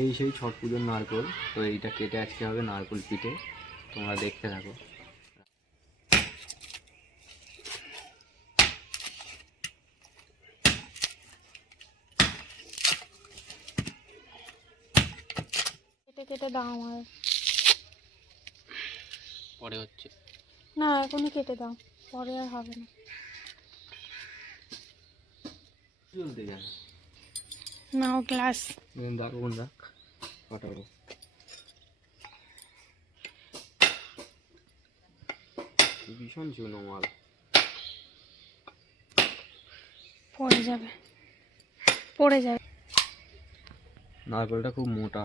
এই সেই ছট পুজোর নারকোল। তো এইটা কেটে আজকে হবে নারকোল পিঠে, তোমরা দেখতে থাকো। কেটে কেটে দাও আমার। পরে হচ্ছে না, এখনই কেটে দাও, পরে আর হবে না। চলতে যায় নাও গ্লাস। দারুণ রাখ, ফাটাবো। ভীষণ চুনো মাল, পড়ে যাবে, পড়ে যাবে। নারকোলটা খুব মোটা।